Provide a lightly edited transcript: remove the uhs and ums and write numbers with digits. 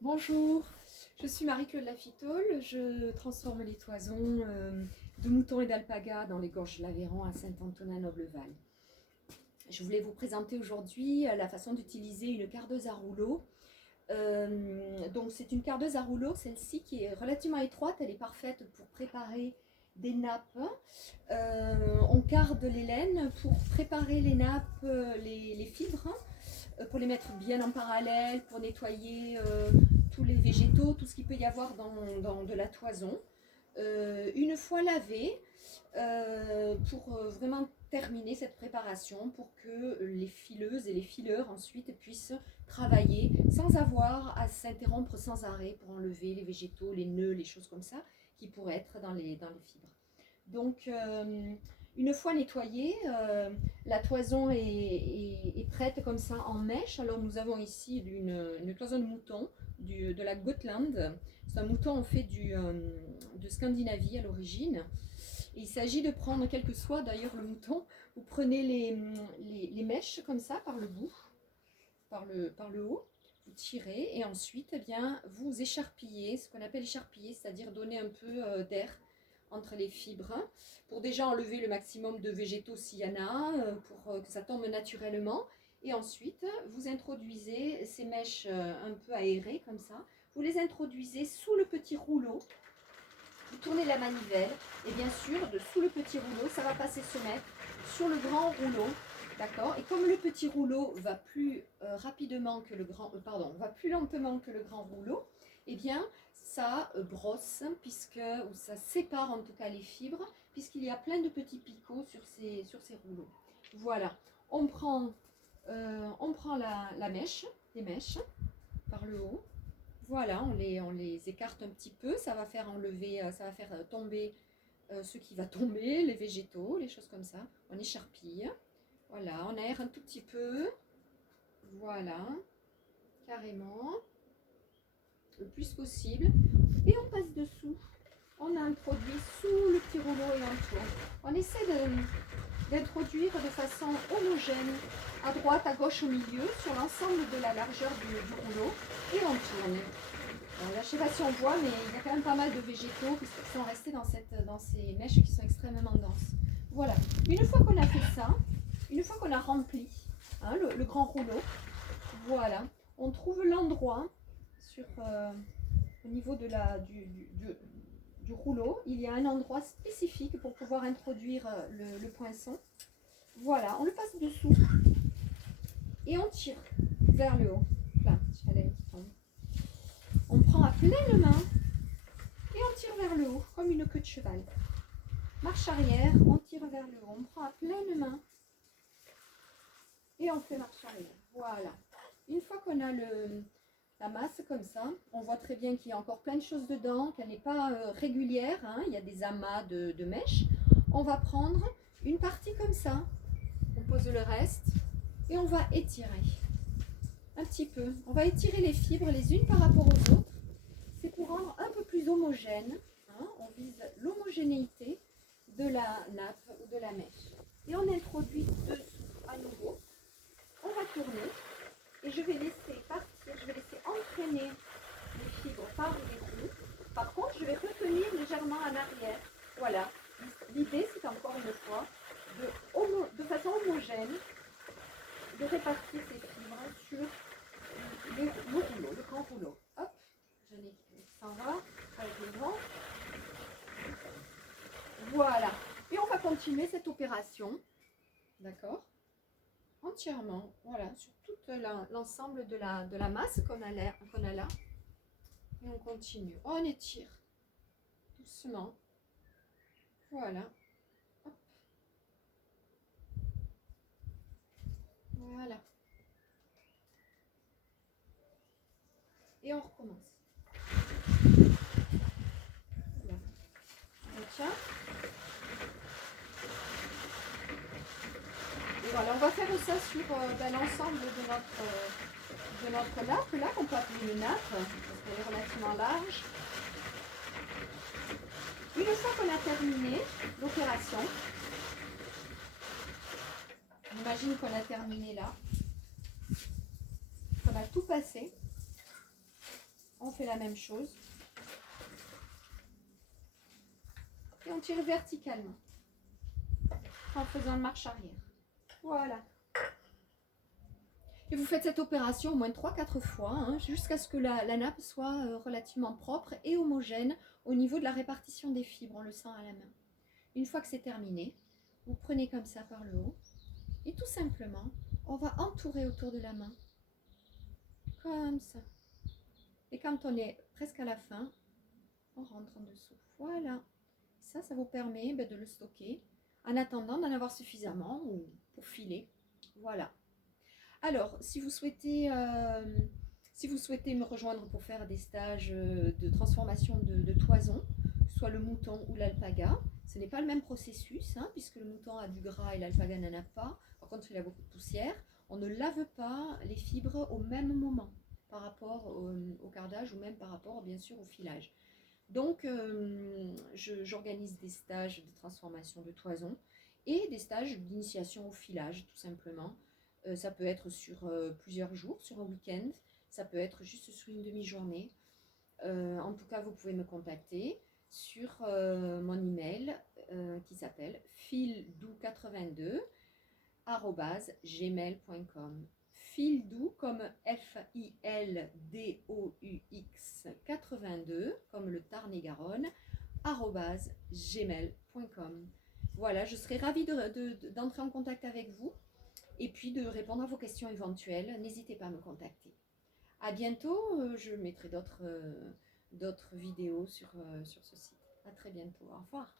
Bonjour, je suis Marie-Claude Lafitole, je transforme les toisons de moutons et d'alpagas dans les gorges de l'Aveyron à Saint-Antonin-Nobleval. Je voulais vous présenter aujourd'hui la façon d'utiliser une cardeuse à rouleau. Donc c'est une cardeuse à rouleau, celle-ci qui est relativement étroite, elle est parfaite pour préparer des nappes. On carde les laines pour préparer les nappes, les fibres, pour les mettre bien en parallèle, pour nettoyer tous les végétaux, tout ce qu'il peut y avoir dans de la toison. Une fois lavé, pour vraiment terminer cette préparation, pour que les fileuses et les fileurs ensuite puissent travailler sans avoir à s'interrompre sans arrêt pour enlever les végétaux, les nœuds, les choses comme ça qui pourraient être dans les fibres. Donc, une fois nettoyée, la toison est prête comme ça en mèche. Alors nous avons ici une cloison de mouton de la Gotland. C'est un mouton en fait de Scandinavie à l'origine. Et il s'agit de prendre, quel que soit d'ailleurs le mouton, vous prenez les mèches comme ça par le bout, par le haut, vous tirez et ensuite eh bien, vous écharpillez, ce qu'on appelle écharpiller, c'est-à-dire donner un peu d'air entre les fibres pour déjà enlever le maximum de végétaux s'il y en a, pour que ça tombe naturellement. Et ensuite, vous introduisez ces mèches un peu aérées comme ça, vous les introduisez sous le petit rouleau, vous tournez la manivelle et bien sûr, sous le petit rouleau, ça va passer se mettre sur le grand rouleau. D'accord. Et comme le petit rouleau va plus rapidement que le grand, va plus lentement que le grand rouleau, eh bien, ça brosse ou ça sépare en tout cas les fibres, puisqu'il y a plein de petits picots sur ces rouleaux. Voilà. On prend la mèche, les mèches par le haut. Voilà, on les écarte un petit peu. Ça va faire enlever, ça va faire tomber ce qui va tomber, les végétaux, les choses comme ça. On écharpille. Voilà, on aère un tout petit peu. Voilà, carrément, le plus possible. Et on passe dessous. On introduit sous le petit rouleau et on tourne. On essaie d'introduire de façon homogène, à droite, à gauche, au milieu, sur l'ensemble de la largeur du rouleau. Et on tourne. Alors là, je ne sais pas si on voit, mais il y a quand même pas mal de végétaux qui sont restés dans ces mèches qui sont extrêmement denses. Voilà. Une fois qu'on a fait ça, une fois qu'on a rempli le grand rouleau, voilà, on trouve l'endroit au niveau du rouleau. Il y a un endroit spécifique pour pouvoir introduire le poinçon. Voilà, on le passe dessous et on tire vers le haut. Là, on prend à pleine main et on tire vers le haut comme une queue de cheval. Marche arrière, on tire vers le haut, on prend à pleine main et on fait marche arrière. Voilà. Une fois qu'on a la masse comme ça, on voit très bien qu'il y a encore plein de choses dedans, qu'elle n'est pas régulière, il y a des amas de mèches. On va prendre une partie comme ça, on pose le reste et on va étirer un petit peu. On va étirer les fibres les unes par rapport aux autres. C'est pour rendre un peu plus homogène. On vise l'homogénéité de la nappe ou de la mèche. Et on introduit dessous à nouveau. On va tourner et je vais laisser entraîner les fibres par les roues. Par contre, je vais retenir légèrement en arrière. Voilà. L'idée, c'est encore une fois de façon homogène de répartir ces fibres sur le rouleau, le grand rouleau. Hop, j'en ai qui s'en va avec le vent. Voilà. Et on va continuer cette opération. D'accord, entièrement, voilà, sur tout l'ensemble de la masse qu'on a là. Et on continue. On étire doucement. Voilà. Hop. Voilà. Et on recommence. Voilà. On tient. Et voilà, on va faire ça sur l'ensemble de notre nappe, là, qu'on peut appeler une nappe, parce qu'elle est relativement large. Une fois qu'on a terminé l'opération, j'imagine qu'on a terminé là, qu'on a tout passé. fait la même chose. Et on tire verticalement en faisant une marche arrière. Voilà. Et vous faites cette opération au moins 3-4 fois, hein, jusqu'à ce que la nappe soit relativement propre et homogène au niveau de la répartition des fibres. On le sent à la main. Une fois que c'est terminé, vous prenez comme ça par le haut et tout simplement, on va entourer autour de la main. Comme ça. Et quand on est presque à la fin, on rentre en dessous. Voilà. Ça vous permet de le stocker en attendant d'en avoir suffisamment pour filer. Voilà. Alors, si vous souhaitez me rejoindre pour faire des stages de transformation de toison, soit le mouton ou l'alpaga, ce n'est pas le même processus, hein, puisque le mouton a du gras et l'alpaga n'en a pas. Par contre, il a beaucoup de poussière. On ne lave pas les fibres au même moment par rapport au cardage ou même par rapport, bien sûr, au filage. Donc, j'organise des stages de transformation de toison et des stages d'initiation au filage, tout simplement. Ça peut être sur plusieurs jours, sur un week-end. Ça peut être juste sur une demi-journée. En tout cas, vous pouvez me contacter sur mon email qui s'appelle fildou82@gmail.com. Fildou comme FILDOUX 82 comme le Tarn-et-Garonne @gmail.com. Voilà, je serai ravie d'entrer en contact avec vous et puis de répondre à vos questions éventuelles. N'hésitez pas à me contacter. À bientôt, je mettrai d'autres vidéos sur ce site. À très bientôt. Au revoir.